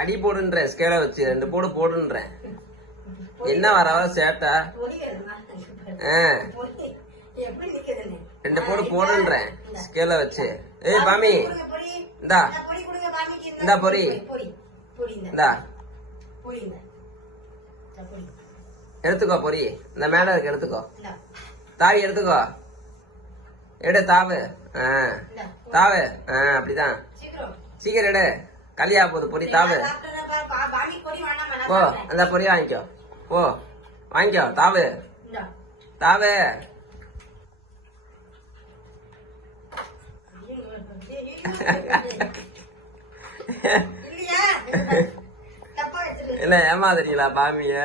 அடி போடுன்ற ஸ்கேல வச்சு 2 போடு போடுன்றேன். என்ன வர சேட்டை? 2 போடு போடுன்றேன் ஸ்கேல வச்சு. ஏய் பாமி இந்தா இந்தா பொரி இந்தா எடுத்துக்கோ பொரி. இந்த மேல இருக்கு எடுத்துக்கோ. தாவி எடுத்துக்கோ. எடு தாவு. தாவு. அப்படிதான் சீக்கிரம் எடு. கல்யா போகுது பொரி தாவு. போ அந்த பொரி வாங்கிக்கோ. போ வாங்கிக்கோ. தாவு தாவு. இல்ல ஏமாதுறீங்களா பாமிய?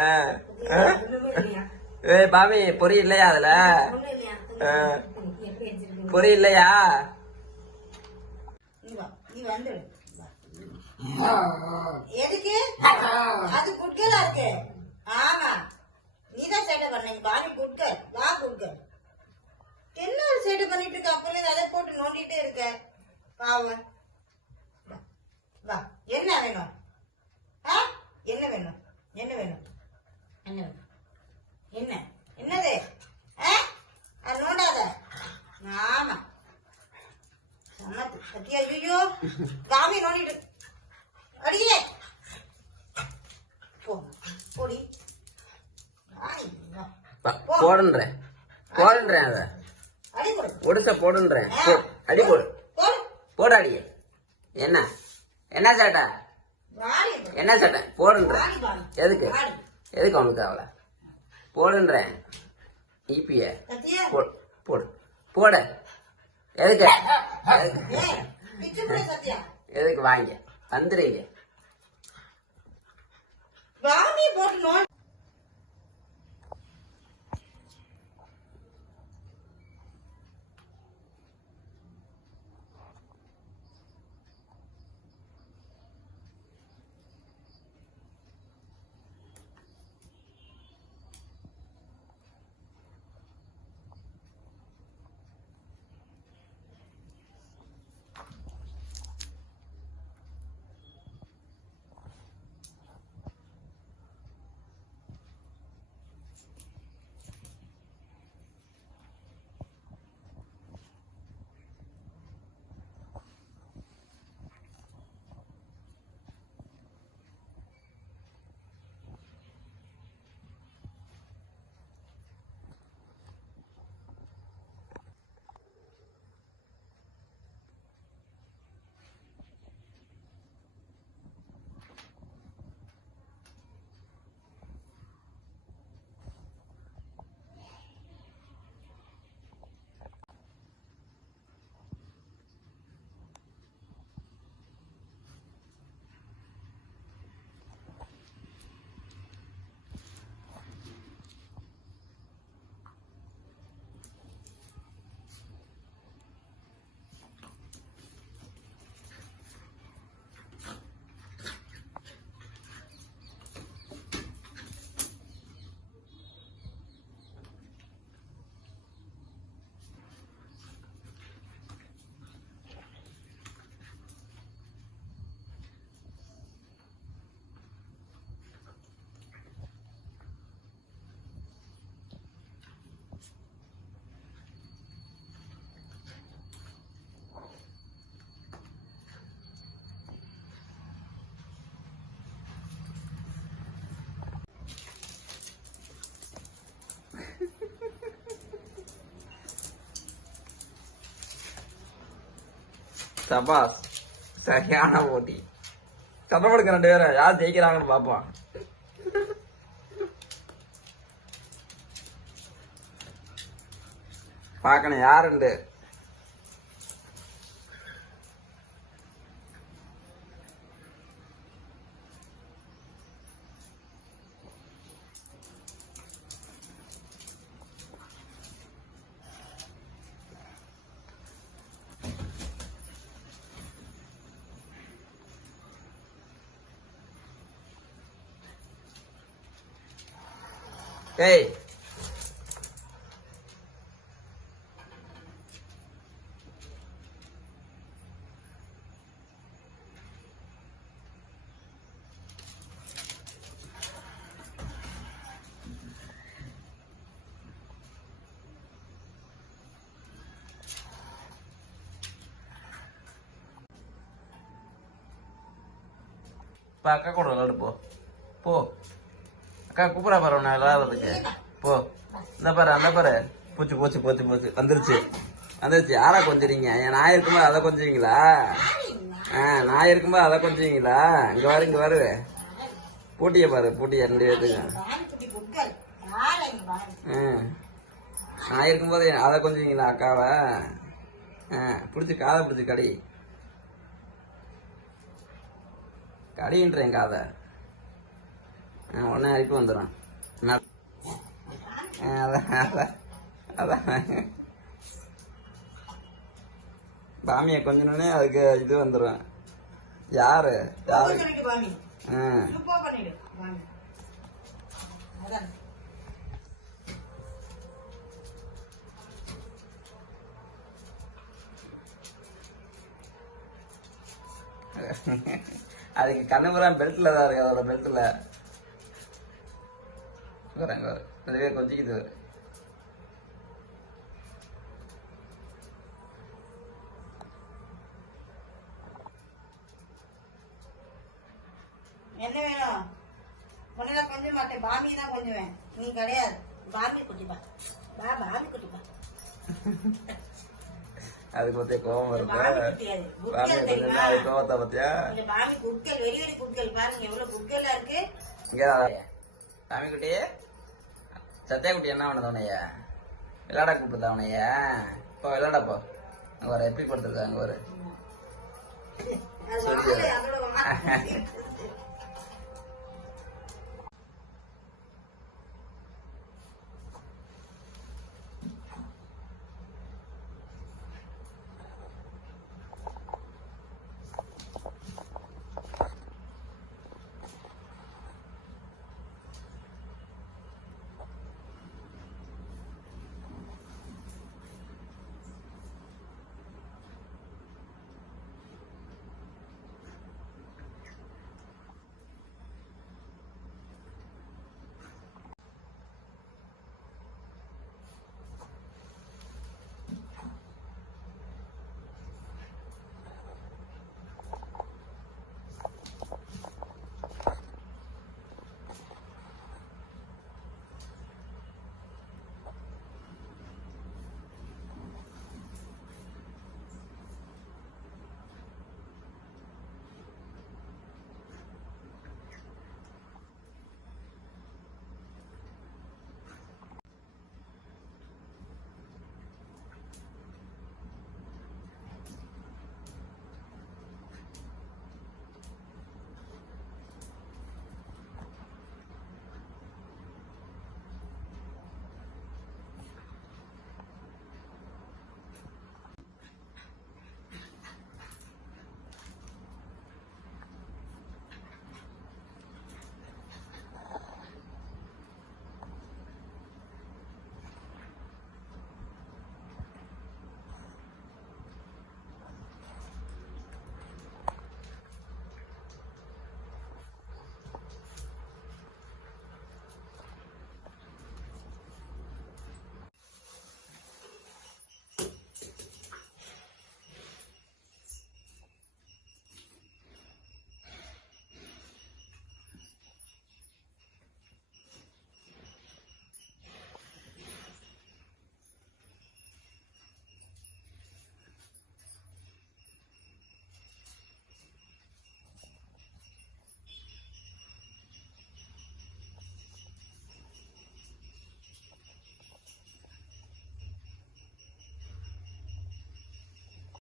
ஏய் பாமி பொரி இல்லையா அதுல? பொரி இல்லையா? எதுக்கு அது குட்கலா இருக்கு? ஆமா நீதான் சேட்டை பண்ணீங்க. பாமி குட்கல் வா குட்கல். என்ன ஒரு சேட்டை பண்ணிட்டு இருக்க? அப்பவே அதை போட்டு நோண்டிட்டே இருக்க. பாவம் வா. என்ன வேணும்? என்ன வேணும்? என்ன வேணும்? என்ன வேணும்? என்ன என்னது? அது நோண்டாத. ஆமா சமத்து சத்தியா. ஐயோ காமி நோண்டிட்டு அடியே போடி. போடுன்றேன் போடுன்றேன். அத அடி போடு. ஒடுக்க போடுன்றேன். அடி போடு போடு அடியே. என்ன என்ன சேட்டை? என்ன சேட்டை? போடுன்றேன். எதுக்கு எதுக்கு அவனுக்கு அவள போடுன்றேன். ஈபிய போடு போடு போடு. எதுக்கு எதுக்கு வாங்க வந்துடுங்க. சபாஸ் சரியான போட்டி. கஷ்டப்படுக்க 2 பேரும் யார் ஜெயிக்கிறாங்கன்னு பாப்போம். பாக்கணும் யாருண்டு. Hey. இப்போ அக்கா கூட விளையாடு போ போ. அக்கா கூப்பிடா பாரு உன்னை விளையாடுறதுக்கு. போ. இந்த பாரு அந்த பாரு. போச்சு போச்சு போச்சு போச்சு. வந்துருச்சு வந்துருச்சு. யாரா கொஞ்சறீங்க? என் நாய் இருக்கும்போது அதை கொஞ்சீங்களா? நாய் இருக்கும்போது அதை கொஞ்சீங்களா? இங்க பாரு இங்க பாரு. பூட்டிய பாரு பூட்டிய 2 பேத்துக்கு. நாய் இருக்கும்போது அதை கொஞ்சீங்களா அக்காவை? பிடிச்சி காதை பிடிச்சி கடி கடின்றேன் காதை. உடனே அனுப்பி வந்துடும். அதான் பாமியை கொஞ்சனே அதுக்கு இது வந்துடும். யாரு யாரு அதுக்கு கண்ணுபுறம் பெல்ட்ல தான் இருக்கு. அதோட பெல்ட்ல நிறைய கொஞ்சிக்குது. என்ன வேணும்? உன்னதான் கொஞ்சம் மாட்டேன், பாமி தான் கொஞ்சுவேன். நீ கிடையாது. பாமி குட்டிப்பா பாமி குட்டிப்பா. அதுக்கு பத்தியா கோவம் வருது. கோவத்தை பத்தியா? பாமி குட்கல் வெரி வெரி குட்கல். பாருங்க எவ்வளவு குட்கலா இருக்கு. சாமி குட்டி சத்தியா குட்டி என்ன பண்ணுது உனைய? விளையாட கூப்பிடுதா உனைய? இப்போ விளையாடப்போ அங்க வர எப்படி படுத்துருக்காங்க ஒரு